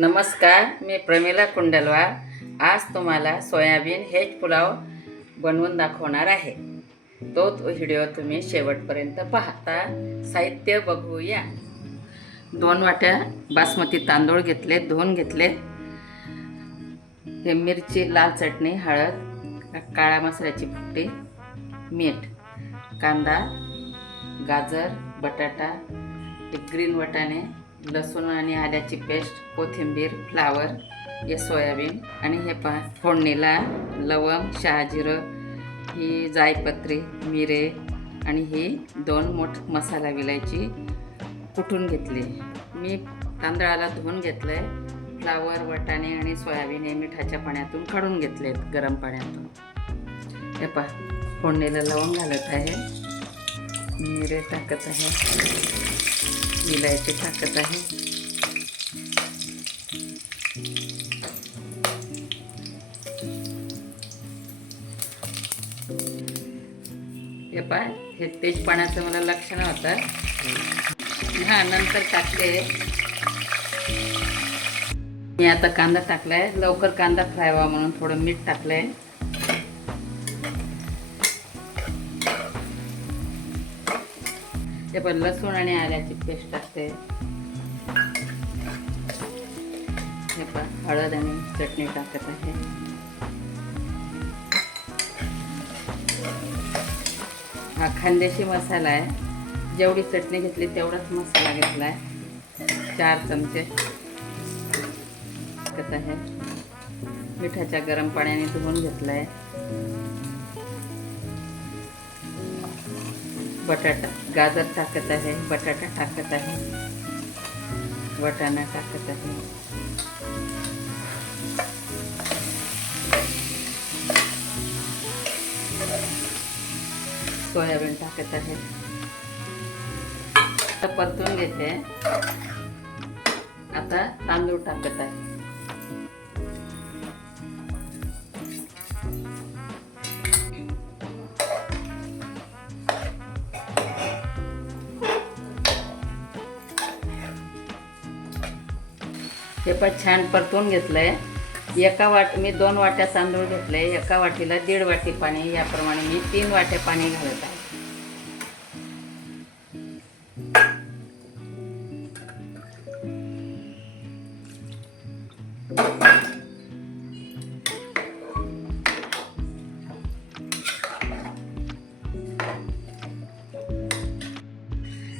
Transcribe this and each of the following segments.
नमस्कार मी प्रमिला कुंडलवार. आज तुम्हाला सोयाबीन हेज पुलाव बनवून दाखवणार आहे. तो व्हिडिओ तुम्ही शेवटपर्यंत पाहता. साहित्य बघूया. दोन वाट्या बासमती तांदूळ घेतले धुवून घेतले. हे मिरची लाल चटणी हळद काळा मसाल्याची पुट्टी मीठ कांदा गाजर बटाटा ग्रीन वाटाणे लसूण आणि आल्याची पेस्ट कोथिंबीर फ्लावर हे सोयाबीन आणि हे पहा फोडणीला लवंग शहाजिरं ही जायपत्री मिरे आणि ही दोन मोठ मसाला विलायची कुटून घेतली? मी तांदळाला धुवून घेतलं आहे फ्लावर वटाणे आणि सोयाबीन हे मिठाच्या पाण्यातून काढून घेतले गरम पाण्यातून. हे पहा फोडणीला लवंग घालत आहे. मिरे टाकत आहे. विलायची टाकत आहे. हे पाय हे तेज पाण्याचं मला लक्ष नव्हतं. हा नंतर टाकले मी आता कांदा टाकलाय. लवकर कांदा फ्राय व्हावा म्हणून थोडं मीठ टाकलंय. ते पण लसूण आणि आल्याची पेस्ट असते. हे पण हळद आणि चटणी टाकत आहे. हा खानदेशी मसाला आहे. जेवढी चटणी घेतली तेवढाच मसाला घेतला आहे चार चमचे टाकत आहे. मिठाच्या गरम पाण्याने धुवून घेतला आहे बटाटा गाजर टाकत आहे बटाटा टाकत आहे वटाणा टाकत आहे. सोयाबीन टाकत आहे. परतून घेते. आता तांदूळ टाकत आहे. हे पण छान परतून घेतलं आहे एका वाट मी दोन वाट्या तांदूळ घेतले एका वाटीला दीड वाटी पाणी याप्रमाणे मी तीन वाट्या पाणी घालत आहे.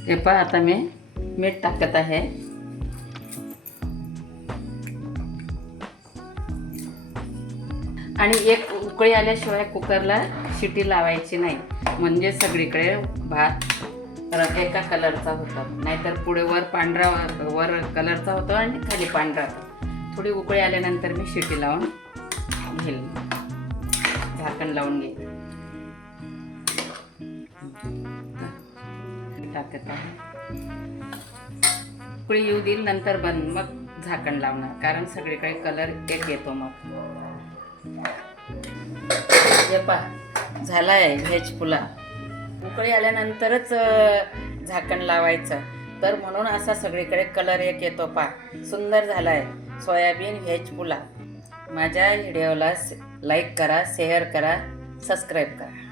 हे पहा आता मी मीठ टाकत आहे. आणि एक उकळी आल्याशिवाय कुकरला शिटी लावायची नाही. म्हणजे सगळीकडे भात एका कलरचा होता. नाहीतर पुढे वर पांढरा वर कलरचा होतो आणि खाली पांढरा थोडी उकळी आल्यानंतर मी शिटी लावून घेईल. झाकण लावून घेईल. टाकत आहे उकळी येऊ देईल नंतर बंद. मग झाकण लावणार. कारण सगळीकडे कलर एक येतो मग. हे पहा झाला आहे व्हेज पुला उकळी आल्यानंतरच झाकण लावायचं. तर म्हणून असा सगळीकडे कलर एक येतो पा. सुंदर झाला आहे सोयाबीन व्हेज पुला माझ्या व्हिडिओला लाईक करा शेअर करा सबस्क्राईब करा.